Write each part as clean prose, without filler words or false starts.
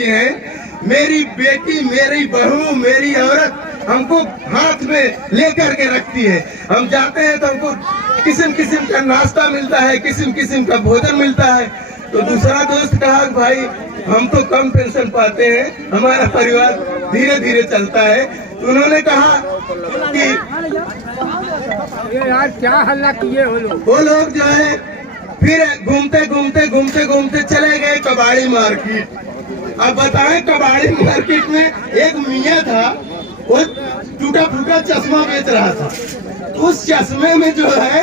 की हैं। मेरी बेटी, मेरी बहू, मेरी औरत हमको हाथ में लेकर के रखती है। हम जाते हैं तो हमको किस्म किस्म का नाश्ता मिलता है, किस्म किस्म का भोजन मिलता है। तो दूसरा दोस्त कहा भाई हम तो कम पेंशन पाते हैं, हमारा परिवार धीरे धीरे चलता है। तो उन्होंने कहा कि यार क्या हल्ला किए हो लोग। वो लोग जो है फिर घूमते चले गए कबाड़ी मार्केट। अब बताएं, कबाड़ी मार्केट में एक मियाँ था, वो टूटा फूटा चश्मा बेच रहा था। उस चश्मे में जो है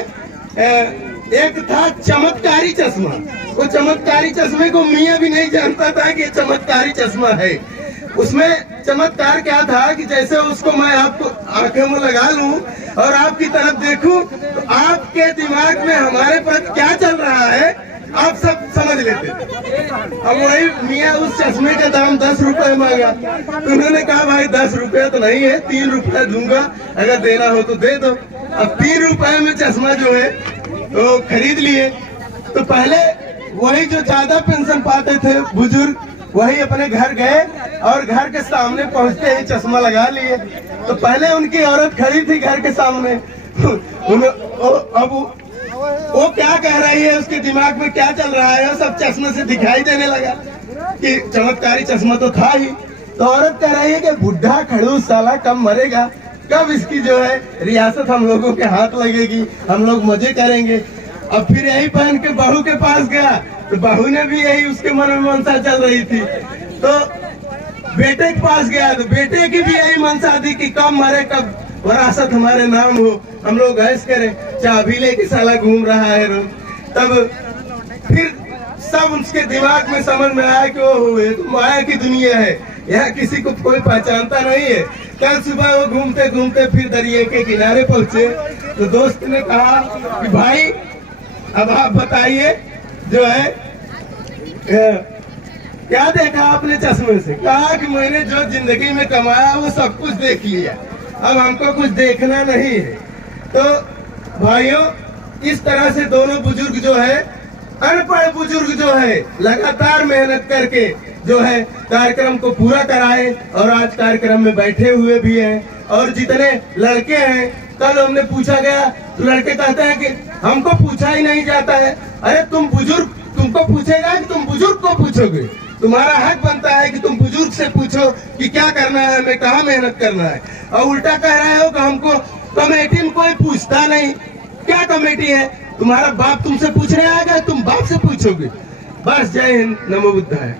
एक था चमत्कारी चश्मा। वो चमत्कारी चश्मे को मियाँ भी नहीं जानता था कि ये चमत्कारी चश्मा है। उसमें चमत्कार क्या था कि जैसे उसको मैं आपको आंखों में लगा लूं और आपकी तरफ देखूं तो आपके दिमाग में हमारे पर क्या चल रहा है आप सब समझ लेते। अब वही मियाँ उस चश्मे का दाम 10 रुपए मांगा। तो उन्होंने कहा भाई 10 रुपए तो नहीं है, 3 रुपए दूंगा, अगर देना हो तो दे दो। अब 3 रुपए में चश्मा जो है तो खरीद लिए। तो पहले वही जो ज्यादा पेंशन पाते थे बुजुर्ग, वही अपने घर गए और घर के सामने पहुंचते ही चश्मा लगा लिए। तो पहले उनकी औरत खड़ी थी घर के सामने। अब वो क्या कह रही है, उसके दिमाग में क्या चल रहा है, सब चश्मे से दिखाई देने लगा कि चमत्कारी चश्मा तो था ही। तो औरत कह रही है कि बुढ़ा खड़ूस साला कब मरेगा, कब इसकी जो है रियासत हम लोगों के हाथ लगेगी, हम लोग मजे करेंगे। अब फिर यही पहन के बहू के पास गया तो बहू ने भी यही उसके मन में मनसा चल रही थी। तो बेटे के पास गया तो बेटे की भी यही मनसा थी कि कब मरे, कब वरासत हमारे नाम हो, हम लोग ऐश करें। चाबी लेके साला घूम रहा है रोज। तब फिर सब उसके दिमाग में समझ में आया कि वो तो माया की दुनिया है, यहाँ किसी को कोई पहचानता नहीं है। कल सुबह वो घूमते घूमते फिर दरिया के किनारे पहुंचे। तो दोस्त ने कहा कि भाई अब आप बताइए जो है क्या देखा आपने चश्मे से। कहा कि मैंने जो जिंदगी में कमाया वो सब कुछ देख लिया, अब हमको कुछ देखना नहीं है। तो भाइयों, इस तरह से दोनों बुजुर्ग जो है, अनपढ़ बुजुर्ग जो है, लगातार मेहनत करके जो है कार्यक्रम को पूरा कराए और आज कार्यक्रम में बैठे हुए भी हैं। और जितने लड़के हैं, कल हमने पूछा गया तो लड़के कहते हैं कि हमको पूछा ही नहीं जाता है। अरे तुम बुजुर्ग, तुमको पूछेगा कि तुम बुजुर्ग को पूछोगे? तुम्हारा हक बनता है कि तुम बुजुर्ग से पूछो कि क्या करना है, हमें कहाँ मेहनत करना है। और उल्टा कह रहे हो कि हमको कमेटी में कोई पूछता नहीं। क्या कमेटी है? तुम्हारा बाप तुमसे पूछने आएगा, तुम बाप से पूछोगे। बस, जय हिंद, नमो बुद्धाय।